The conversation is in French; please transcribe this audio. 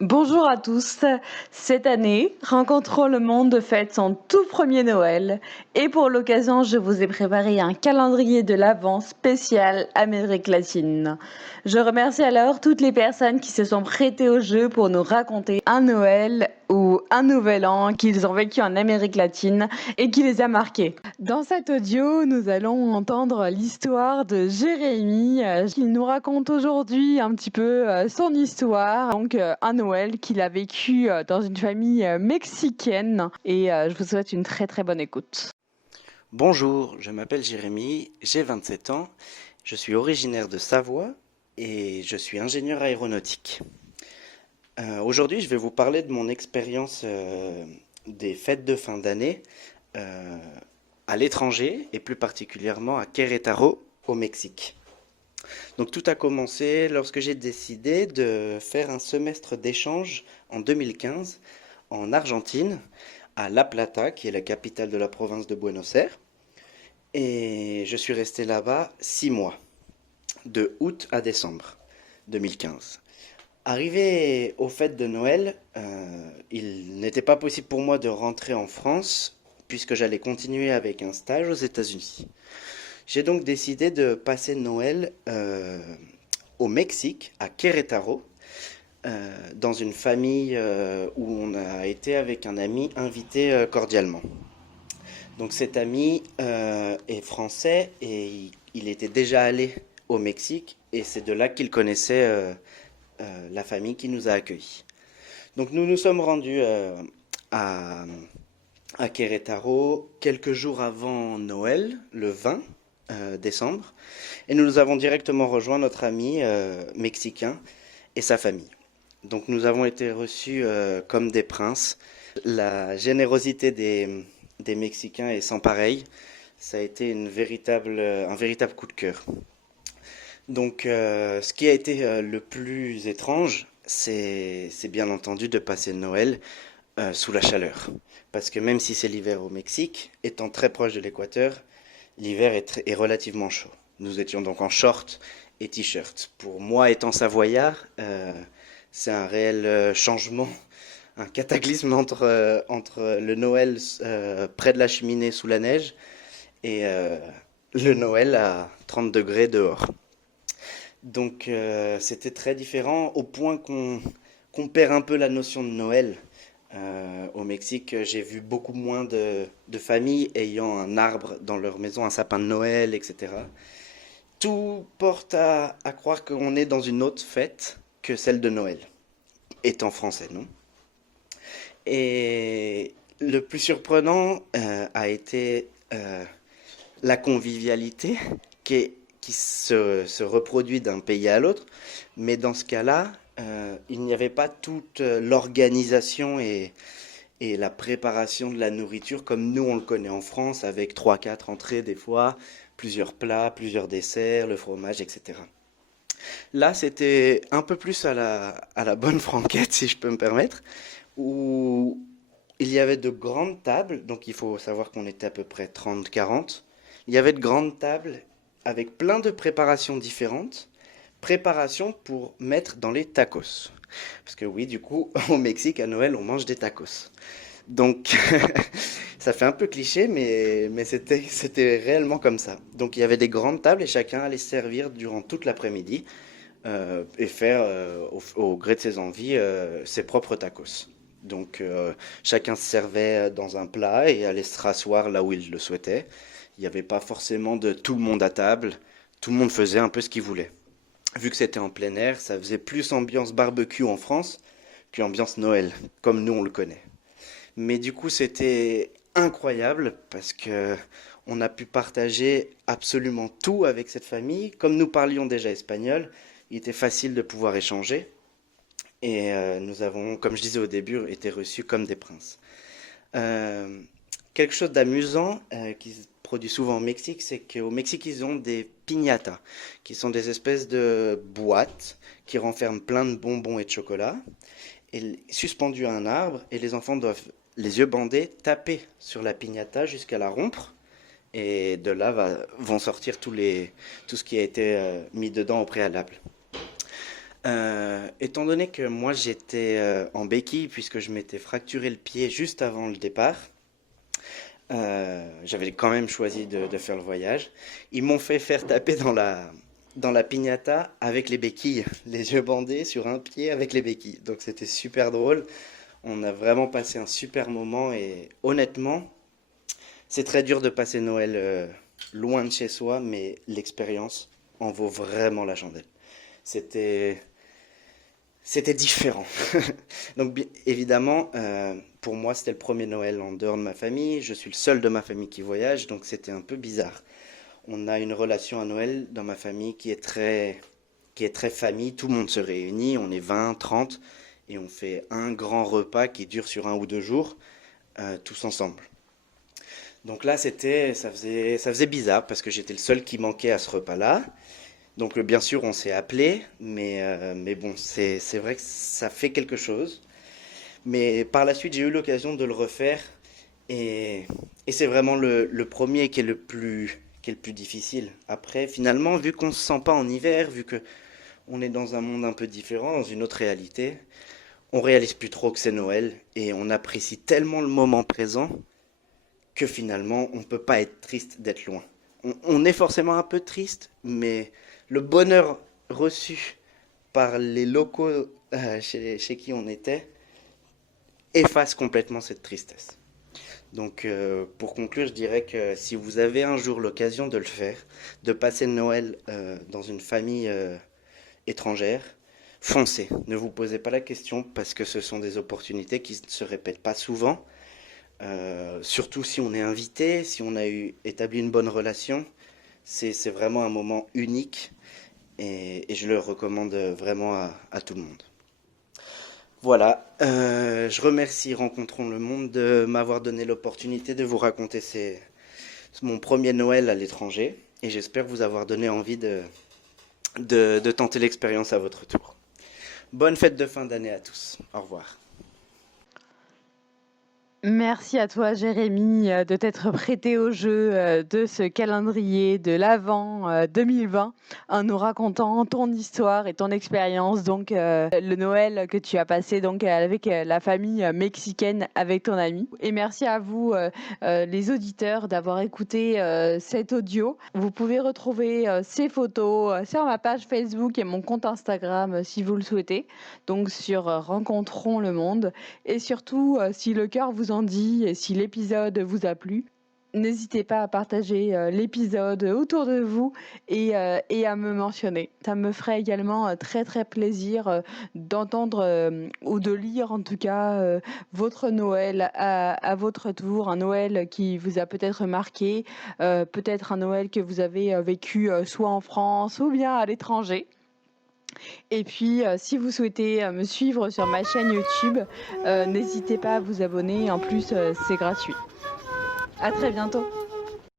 Bonjour à tous. Cette année, Rencontrons le monde fête son tout premier Noël et pour l'occasion, je vous ai préparé un calendrier de l'Avent spécial Amérique latine. Je remercie alors toutes les personnes qui se sont prêtées au jeu pour nous raconter un Noël ou un nouvel an qu'ils ont vécu en Amérique latine et qui les a marqués. Dans cet audio, nous allons entendre l'histoire de Jérémy, qui nous raconte aujourd'hui un petit peu son histoire, donc un Noël qu'il a vécu dans une famille mexicaine. Et je vous souhaite une très très bonne écoute. Bonjour, je m'appelle Jérémy, j'ai 27 ans, je suis originaire de Savoie et je suis ingénieur aéronautique. Aujourd'hui, je vais vous parler de mon expérience des fêtes de fin d'année euh, à l'étranger et plus particulièrement à Querétaro, au Mexique. Donc tout a commencé lorsque j'ai décidé de faire un semestre d'échange en 2015 en Argentine, à La Plata, qui est la capitale de la province de Buenos Aires. Et je suis resté là-bas 6 mois, de août à décembre 2015. Arrivé aux fêtes de Noël, il n'était pas possible pour moi de rentrer en France puisque j'allais continuer avec un stage aux États-Unis. J'ai donc décidé de passer Noël au Mexique, à Querétaro, dans une famille où on a été avec un ami invité cordialement. Donc cet ami est français et il était déjà allé au Mexique et c'est de là qu'il connaissait la famille qui nous a accueillis. Donc nous nous sommes rendus à, à Querétaro quelques jours avant Noël, le 20 décembre, et nous avons directement rejoint notre ami mexicain et sa famille. Donc nous avons été reçus comme des princes. La générosité des Mexicains est sans pareil. Ça a été un véritable coup de cœur. Donc ce qui a été le plus étrange, c'est bien entendu de passer Noël sous la chaleur. Parce que même si c'est l'hiver au Mexique, étant très proche de l'équateur, l'hiver est relativement chaud. Nous étions donc en short et t-shirt. Pour moi, étant savoyard, c'est un réel changement, un cataclysme entre le Noël près de la cheminée sous la neige et le Noël à 30 degrés dehors. Donc c'était très différent au point qu'on perd un peu la notion de Noël. Au Mexique, j'ai vu beaucoup moins de familles ayant un arbre dans leur maison, un sapin de Noël, etc. Tout porte à croire qu'on est dans une autre fête que celle de Noël, étant français, non? Et le plus surprenant a été la convivialité qui se reproduit d'un pays à l'autre, mais dans ce cas-là, il n'y avait pas toute l'organisation et la préparation de la nourriture comme nous on le connaît en France, avec trois quatre entrées des fois, plusieurs plats, plusieurs desserts, le fromage, etc. Là, c'était un peu plus à la bonne franquette, si je peux me permettre, où il y avait de grandes tables, donc il faut savoir qu'on était à peu près 30-40. Il y avait de grandes tables avec plein de préparations différentes. Préparations pour mettre dans les tacos. Parce que oui, du coup, au Mexique, à Noël, on mange des tacos. Donc, ça fait un peu cliché, mais c'était réellement comme ça. Donc, il y avait des grandes tables et chacun allait se servir durant toute l'après-midi et faire au gré de ses envies ses propres tacos. Donc chacun se servait dans un plat et allait se rasseoir là où il le souhaitait. Il n'y avait pas forcément de tout le monde à table. Tout le monde faisait un peu ce qu'il voulait. Vu que c'était en plein air, ça faisait plus ambiance barbecue en France qu'ambiance Noël, comme nous on le connaît. Mais du coup, c'était incroyable parce que on a pu partager absolument tout avec cette famille. Comme nous parlions déjà espagnol, il était facile de pouvoir échanger. Et nous avons, comme je disais au début, été reçus comme des princes. Euh, Quelque chose d'amusant qui se produit souvent au Mexique, c'est qu'au Mexique, ils ont des piñatas, qui sont des espèces de boîtes qui renferment plein de bonbons et de chocolat, et suspendus à un arbre, et les enfants doivent, les yeux bandés, taper sur la piñata jusqu'à la rompre, et de là vont sortir tout ce qui a été mis dedans au préalable. Étant donné que moi j'étais en béquille puisque je m'étais fracturé le pied juste avant le départ, j'avais quand même choisi de faire le voyage. Ils m'ont fait faire taper dans la piñata avec les béquilles, les yeux bandés sur un pied avec les béquilles. Donc c'était super drôle. On a vraiment passé un super moment et honnêtement, c'est très dur de passer Noël loin de chez soi, mais l'expérience en vaut vraiment la chandelle. C'était C'était différent. Donc évidemment, pour moi, c'était le premier Noël en dehors de ma famille. Je suis le seul de ma famille qui voyage, donc c'était un peu bizarre. On a une relation à Noël dans ma famille qui est très famille. Tout le monde se réunit, on est 20, 30, et on fait un grand repas qui dure sur un ou deux jours, tous ensemble. Donc là, ça faisait bizarre parce que j'étais le seul qui manquait à ce repas-là. Donc bien sûr, on s'est appelé, mais bon, c'est vrai que ça fait quelque chose. Mais par la suite, j'ai eu l'occasion de le refaire et, et c'est vraiment le premier qui est le plus difficile. Après, finalement, vu qu'on se sent pas en hiver, vu que on est dans un monde un peu différent, dans une autre réalité, on réalise plus trop que c'est Noël et on apprécie tellement le moment présent que finalement, on peut pas être triste d'être loin. On est forcément un peu triste, mais le bonheur reçu par les locaux chez qui on était efface complètement cette tristesse. Donc pour conclure, je dirais que si vous avez un jour l'occasion de le faire, de passer Noël dans une famille étrangère, foncez. Ne vous posez pas la question parce que ce sont des opportunités qui ne se répètent pas souvent. Surtout si on est invité, si on a établi une bonne relation, c'est vraiment un moment unique et je le recommande vraiment à tout le monde. Voilà, je remercie Rencontrons le Monde de m'avoir donné l'opportunité de vous raconter mon premier Noël à l'étranger et j'espère vous avoir donné envie de tenter l'expérience à votre tour. Bonne fête de fin d'année à tous. Au revoir. Merci à toi, Jérémy, de t'être prêté au jeu de ce calendrier de l'Avent 2020 en nous racontant ton histoire et ton expérience, donc le Noël que tu as passé donc avec la famille mexicaine avec ton ami. Et merci à vous, les auditeurs, d'avoir écouté cet audio. Vous pouvez retrouver ces photos sur ma page Facebook et mon compte Instagram si vous le souhaitez, donc sur Rencontrons le Monde. Et surtout, si le cœur vous en dit et si l'épisode vous a plu, n'hésitez pas à partager l'épisode autour de vous et à me mentionner. Ça me ferait également très très plaisir d'entendre ou de lire en tout cas votre Noël à votre tour, un Noël qui vous a peut-être marqué, peut-être un Noël que vous avez vécu soit en France ou bien à l'étranger. Et puis, si vous souhaitez me suivre sur ma chaîne YouTube, n'hésitez pas à vous abonner. En plus, c'est gratuit. À très bientôt.